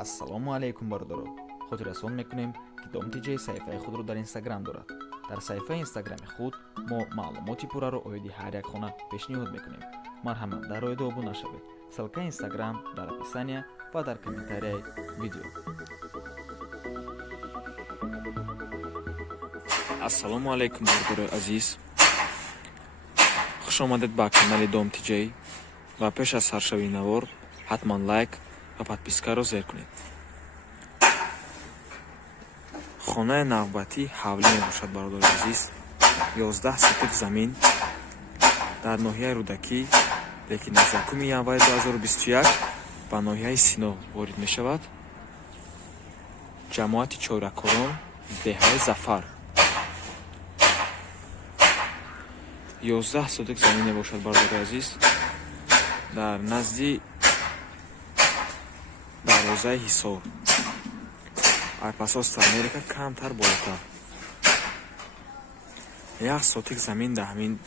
ассалому алайкум бародаро. хотиррасон мекунем ки домтиҷаи саҳифаи худро дар инстаграм дорад. дар саҳифаи инстаграми худ мо маълумоти пурраро оиди ҳар як хона пешниҳод мекунем. марҳамат дар оида обуна шавед. ссилкаи инстаграм дар описания ва дар комментарияи видео. ассалому алайкум бародарои азиз, хуш омадед ба канали домтиҷаи ва пеш аз саршави навор ҳатман лайк ва подпискаро зер кунед. хонаи навбатӣ ҳавлӣ мебошад бародарои азиз. 11 сотик замин дар ноҳияи рӯдакӣ, лекин аз 1 январи 2021 ба ноҳияи Сино ворид мешавад. ҷамоати чоракорон, деҳаи Зафар. 11 сотик замин мебошад бародарои азиз, дар назди дарозаи Ҳисор. айпасост Америка камтар болотар. 1 сотик замин дар ҳамин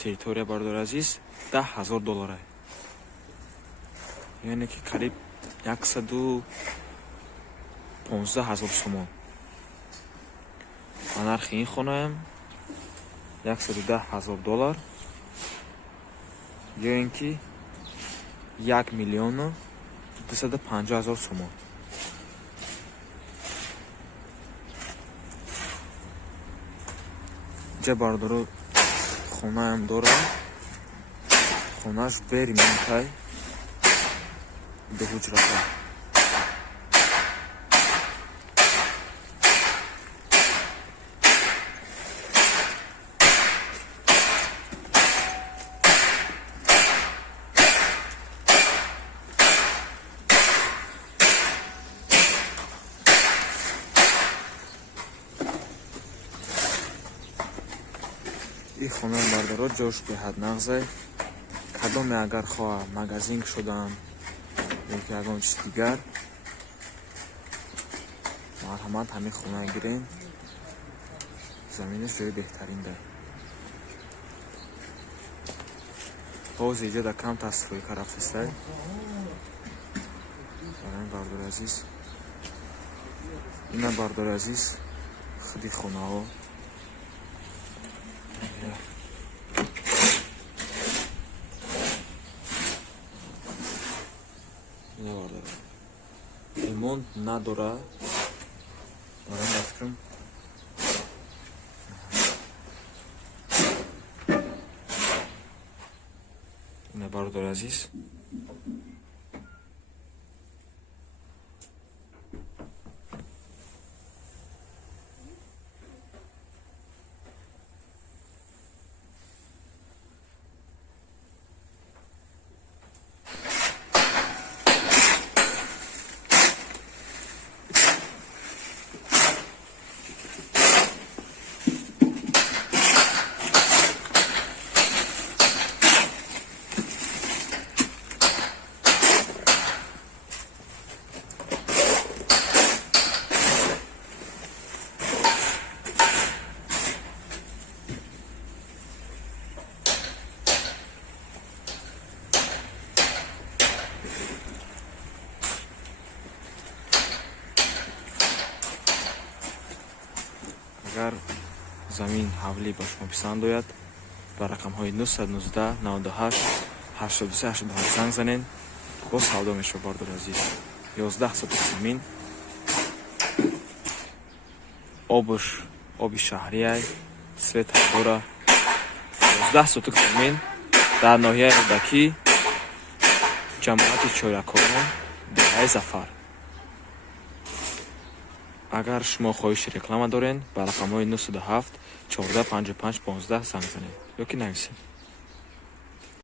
территория бародарои азиз $10,000, яъне ки қариб 115,000 сомон. ба нархи ин хонаам $110,000, ё ин ки 1,250,000 сомон. ҷа бародаро хонаам дорам. хонааш бери монтай дуҳуҷрата. ин хонаи бародаро ҷош деҳад нағзай кадоме агар хоҳа магазин шудан ёки ягон чиз дигар, марҳамат ҳамин хонаи гирен. заминаш ҷои беҳтарин дай. ҳозир иҷа да кам тасфойка рафтесай. барои бародари азиз, ина бародари азиз худи хонаҳо. ремонт надора. барои дафтрам ина бародари азиз, агар замин ҳавлӣ ба шумо писанд ояд, ба рақамҳои 919 98 83 88 занг занед. боз савдо мешавад бародари азиз. 11 сотик замин, оби шаҳрияй, светҳадора. 11 сотик замин дар ноҳияи рӯдакӣ, ҷамоати чоракорон, деҳаи Зафар. агар шумо хоҳиши реклама доред, ба рақамҳои 927 14 55 15 занг занед ёки нависед.